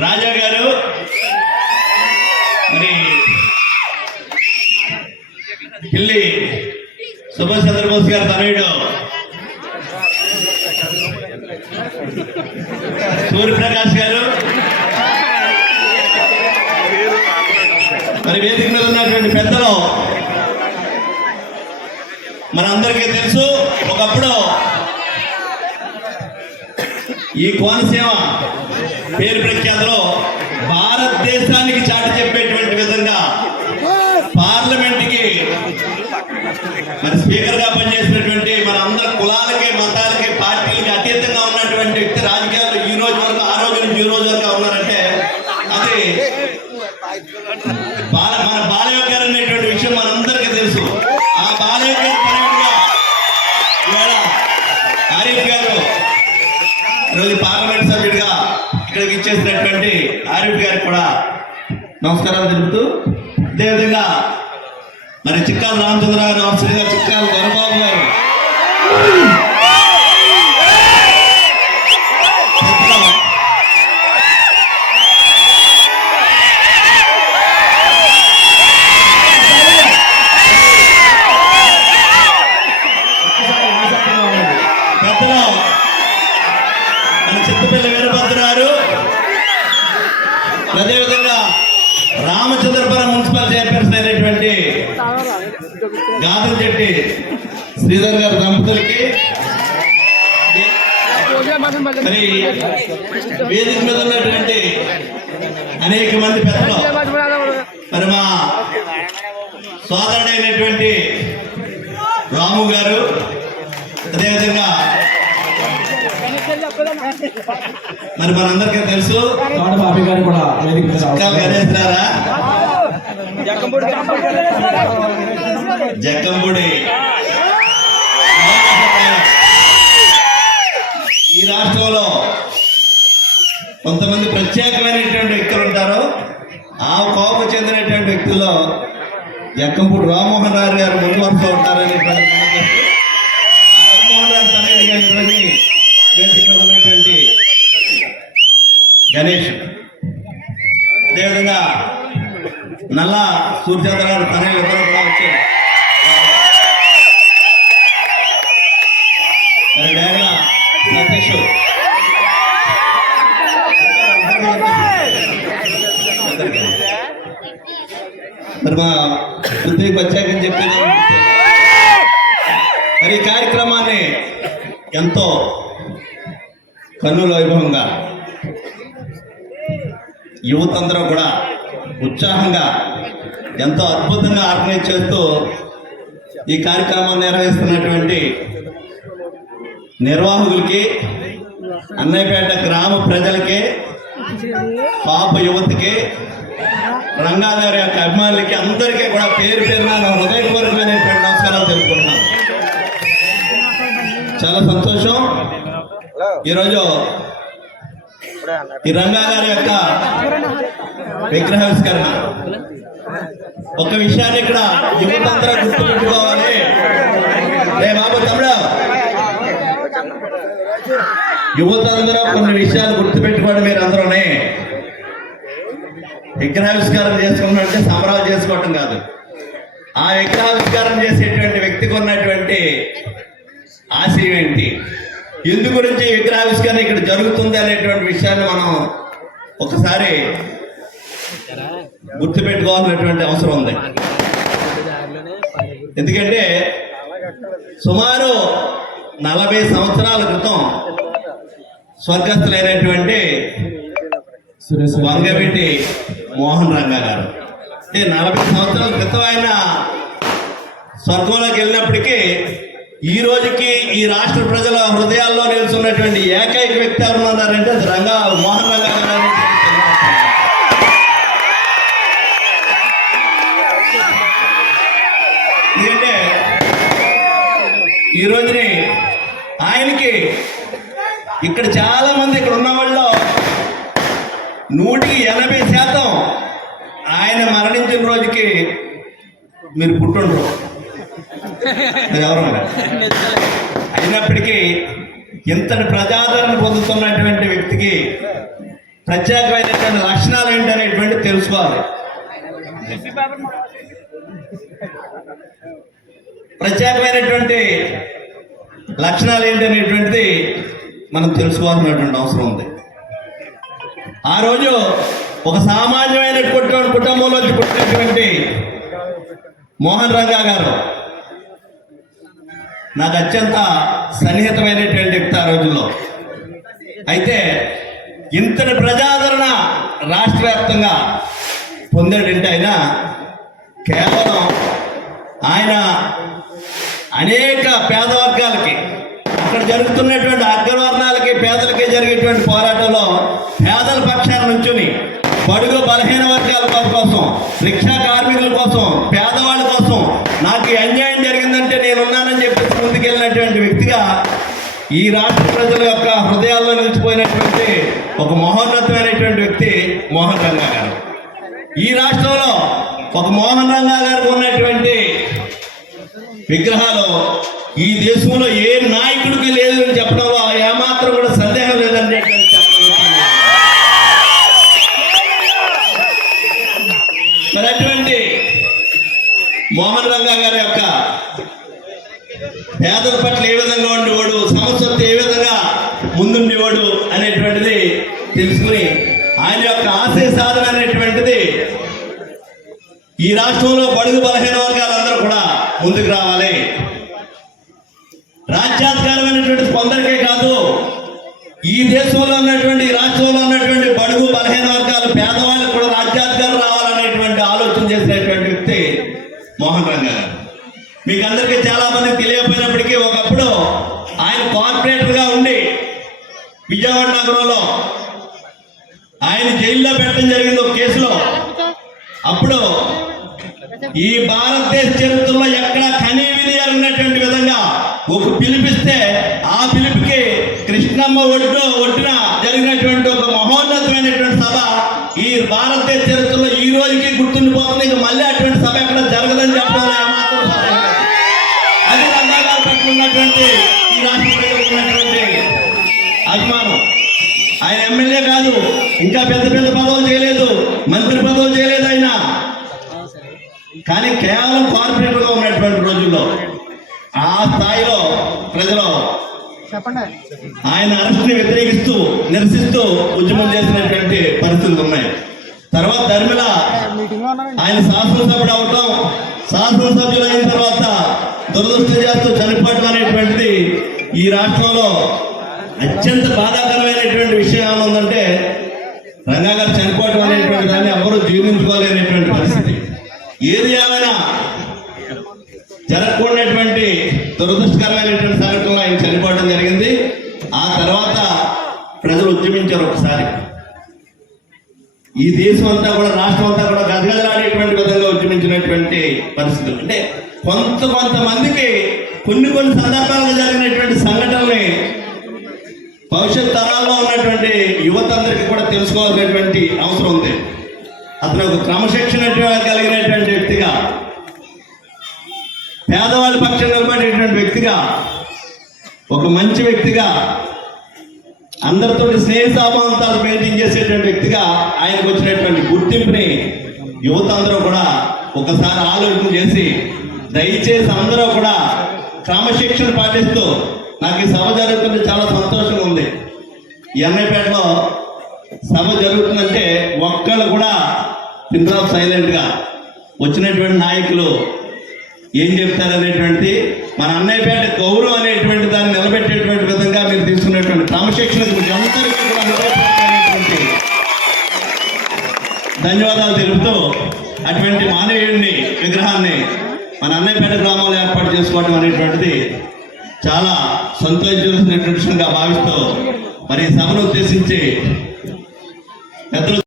రాజా గారు. మరి పిల్లి సుభాష్ చంద్రబోస్ గారు తనయుడు. సూర్యప్రకాష్ గారు. మరి వేదిక మీద ఉన్నటువంటి పెద్దలు. మనందరికీ తెలుసు ఒకప్పుడు ఈ కోనసీమ పేరు ప్రఖ్యాతలో భారతదేశానికి చాటి చెప్పేటువంటి విధంగా పార్లమెంట్కి మరి స్పీకర్గా పనిచేసినటువంటి మన అందరి కులాలకి మతాలకి పార్టీలకి అతీతంగా ఉన్నటువంటి వ్యక్తి రాజకీయాల్లో ఈ రోజు వరకు ఆ రోజు నుంచి ఈ రోజు వరకు ఉన్నారంటే అది బాల మన బాలయ్య అనేటువంటి విషయం మనందరికీ తెలుసు. ఆ బాలయ్య నమస్కారాలు తెలుపుతూ అదేవిధంగా మరి చిక్కాల రామచంద్రరావు గారు అవసరంగా చిక్కాల దొరబాబు గారు. మన చిత్తపల్లి వీరభద్రారు అదేవిధంగా శ్రీధర్ గారి దంపతులకి. మరి వేదిక మీద ఉన్నటువంటి అనేక మంది పెద్దలు. మరి మా సోదరుడైనటువంటి రాము గారు అదేవిధంగా మరి మనందరికీ తెలుసు. జక్కంపూడి రాష్ట్రంలో కొంతమంది ప్రత్యేకమైనటువంటి వ్యక్తులు ఉంటారు. ఆ కోపకు చెందినటువంటి వ్యక్తుల్లో ఎక్కంపూడి రామ్మోహన్ రావు గారు ముందు వరుసలో ఉంటారనేటువంటి మనకు రామ్మోహన్ రావు తనయుడు గారిని గణేష్. అదేవిధంగా నల్ల సూర్యచంద్ర మరి మా బుద్ధికి ప్రత్యేకం చెప్పేది మరి ఈ కార్యక్రమాన్ని ఎంతో కన్నుల వైభవంగా యువత అందరూ కూడా ఉత్సాహంగా ఎంతో అద్భుతంగా ఆర్గనైజ్ చేస్తూ ఈ కార్యక్రమాన్ని నిర్వహిస్తున్నటువంటి నిర్వాహకులకి అన్నయ్యపేట గ్రామ ప్రజలకి పాప యువతకి రంగాధారి యొక్క అభిమానులకి అందరికీ కూడా పేరు పేరున నా హృదయపూర్వకమైనటువంటి నమస్కారాలు తెలుపుకుంటున్నాను. చాలా సంతోషం. ఈరోజు ఈ రంగాధారి యొక్క యొక్క విగ్రహావిష్కరణ ఒక విషయాన్ని ఇక్కడ యువతంత్ర యువతందరూ కొన్ని విషయాలు గుర్తుపెట్టుకోండి మీరు అందరూనే. విగ్రహావిష్కారం చేసుకున్నట్టే సంబరాలు చేసుకోవటం కాదు. ఆ విగ్రహావిష్కారం చేసేటువంటి వ్యక్తికి ఉన్నటువంటి ఆశయం ఏంటి? ఎందు గురించి ఈ విగ్రహావిష్కరణ ఇక్కడ జరుగుతుంది అనేటువంటి విషయాన్ని మనం ఒకసారి గుర్తుపెట్టుకోవాల్సినటువంటి అవసరం ఉంది. ఎందుకంటే సుమారు నలభై సంవత్సరాల క్రితం స్వర్గస్థులైనటువంటి. వంగవీటి మోహన్ రంగా గారు అంటే నలభై సంవత్సరాల క్రితం ఆయన స్వర్గంలోకి వెళ్ళినప్పటికీ ఈ రోజుకి ఈ రాష్ట్ర ప్రజల హృదయాల్లో నిలుచున్నటువంటి ఏకైక వ్యక్తి ఎవరు ఉన్నారంటే అది రంగా మోహన్ రంగా గారు ఎందుకంటే ఈ రోజుని ఆయనకి ఇక్కడ చాలా మంది ఇక్కడ ఉన్న వాళ్ళు నూటికి ఎనభై శాతం ఆయన మరణించిన రోజుకి మీరు పుట్టుండ్రు. ఎవరు అయినప్పటికీ ఇంతటి ప్రజాదరణ పొందుతున్నటువంటి వ్యక్తికి ప్రత్యేకమైనటువంటి లక్షణాలు ఏంటనేటువంటి తెలుసుకోవాలి. ప్రత్యేకమైనటువంటి లక్షణాలు ఏంటనేటువంటిది మనం తెలుసుకోవాల్సినటువంటి అవసరం ఉంది. ఆ రోజు ఒక సామాన్యమైన కుటుంబంలోంచి పుట్టినటువంటి మోహన్ రంగా గారు నాకు అత్యంత సన్నిహితమైనటువంటి వ్యక్తి ఆ రోజుల్లో. అయితే ఇంతటి ప్రజాదరణ రాష్ట్ర వ్యాప్తంగా పొందాడంటే ఆయన కేవలం ఆయన అనేక పేద వర్గాలకి అక్కడ జరుగుతున్నటువంటి అగ్రవర్గ పేదలకే జరిగేటువంటి పోరాటంలో పేదల పక్షాన నుంచుని బడుగు బలహీన వర్గాల కోసం రిక్షా కార్మికుల కోసం పేదవాళ్ళ కోసం నాకు అన్యాయం జరిగిందంటే నేనున్నానని చెప్పేసి ముందుకెళ్ళినటువంటి వ్యక్తిగా ఈ రాష్ట్ర ప్రజల యొక్క హృదయాల్లో నిలిచిపోయినటువంటి ఒక మహోన్నతమైనటువంటి వ్యక్తి మోహన్ రంగా గారు. ఈ రాష్ట్రంలో ఒక మోహన్ రంగా గారికి ఉన్నటువంటి విగ్రహాలు ఈ దేశంలో ఏ నాయకుడు మోహన్ రంగా గారి యొక్క పేదల పట్ల ఏ విధంగా ఉండేవాడు సమస్యలతో ఏ విధంగా ముందుండేవాడు అనేటువంటిది తెలుసుకుని ఆయన యొక్క ఆశయ సాధన అనేటువంటిది ఈ రాష్ట్రంలో బడుగు బలహీన వర్గాలందరూ కూడా ముందుకు రావాలి. రాజ్యాధికారమైనటువంటి కొందరికే కాదు ఈ దేశంలో ఉన్నటువంటి ఈ రాష్ట్రంలో ఉన్నటువంటి బడుగు బలహీన వర్గాలు పేదవాళ్ళకు కూడా రాజ్యాధికారం రావాలనేటువంటి ఆలోచన చేసినటువంటి వ్యక్తి మోహన్ రంగా గారు మీకు అందరికీ చాలా మందికి తెలియకపోయినప్పటికీ ఒకప్పుడు ఆయన కార్పొరేటర్గా ఉండి విజయవాడ నగరంలో ఆయన జైల్లో పెట్టడం జరిగింది ఒక కేసులో. అప్పుడు ఈ భారతదేశ చరిత్రలో ఎక్కడ కనీ విని ఉన్నటువంటి విధంగా ఒక పిలిపిస్తే ఆ పిలుపుకి కృష్ణమ్మ ఒడ్డు ఒడ్డున జరిగినటువంటి ఒక మహోన్నతమైనటువంటి సభ ఈ భారతదేశ పెద్ద పెద్ద పదవులు చేయలేదు. మంత్రి పదవులు చేయలేదు ఆయన. కానీ కేవలం కార్పొరేటర్గా ఉన్నటువంటి రోజుల్లో ఆ స్థాయిలో ప్రజలు ఆయన అరెస్ట్ని వ్యతిరేకిస్తూ నిరసిస్తూ ఉద్యమం చేసినటువంటి పరిస్థితులు ఉన్నాయి. తర్వాత ధర్మిల ఆయన శాసనసభ్యుడు అవటం శాసనసభ్యులు అయిన తర్వాత దురదృష్టం చేస్తూ చనిపోవటం అనేటువంటిది ఈ రాష్ట్రంలో అత్యంత బాధాకరమైనటువంటి విషయం ఏమైనా ఉందంటే రంగా గారు చనిపోవటం అనేటువంటి దాన్ని ఎవరు జీర్ణించుకోలేనటువంటి పరిస్థితి. ఏది ఏమైనా జరగకూడనటువంటి దురదృష్టకరమైనటువంటి సంఘటనలో ఆయన చనిపోవడం జరిగింది. ఆ తర్వాత ప్రజలు ఉద్యమించారు ఒకసారి. ఈ దేశం అంతా కూడా రాష్ట్రం అంతా కూడా గదగదలాడేటువంటి విధంగా ఉద్యమించినటువంటి పరిస్థితులు. అంటే కొంత కొంతమందికి కొన్ని కొన్ని సందర్భాలుగా జరిగినటువంటి సంఘటనల్ని భవిష్యత్ తరాల్లో ఉన్నటువంటి యువత అందరికీ కూడా తెలుసుకోవాల్సినటువంటి అవసరం ఉంది. అతను ఒక క్రమశిక్షణ కలిగినటువంటి వ్యక్తిగా పేదవాళ్ళ పక్షం నిలబడేటువంటి వ్యక్తిగా ఒక మంచి వ్యక్తిగా అందరితో స్నేహ సామాంతాలు మెయింటైన్ చేసేటువంటి వ్యక్తిగా ఆయనకు వచ్చినటువంటి గుర్తింపుని యువత అందరూ కూడా ఒకసారి ఆలోచన చేసి దయచేసి అందరూ కూడా క్రమశిక్షణ పాటిస్తూ నాకు ఈ సభ జరుగుతుంటే చాలా సంతోషంగా ఉంది. ఎన్ఐపేటలో సభ జరుగుతుందంటే ఒక్కళ్ళు కూడా సింద్రాబ్ సైలెంట్గా వచ్చినటువంటి నాయకులు ఏం చెప్తారనేటువంటి మన అన్నయ్యపేట గౌరవం అనేటువంటి దాన్ని నిలబెట్టేటువంటి విధంగా మీరు తీసుకున్నటువంటి క్రమశిక్షణ అందరికీ కూడా ధన్యవాదాలు తెలుపుతూ అటువంటి మానవీయుడిని విగ్రహాన్ని మన అన్నయ్యపేట గ్రామంలో ఏర్పాటు చేసుకోవడం అనేటువంటిది చాలా సంతోషించినటువంటి విషయంగా భావిస్తూ మరి సభను ఉద్దేశించి పెద్దలు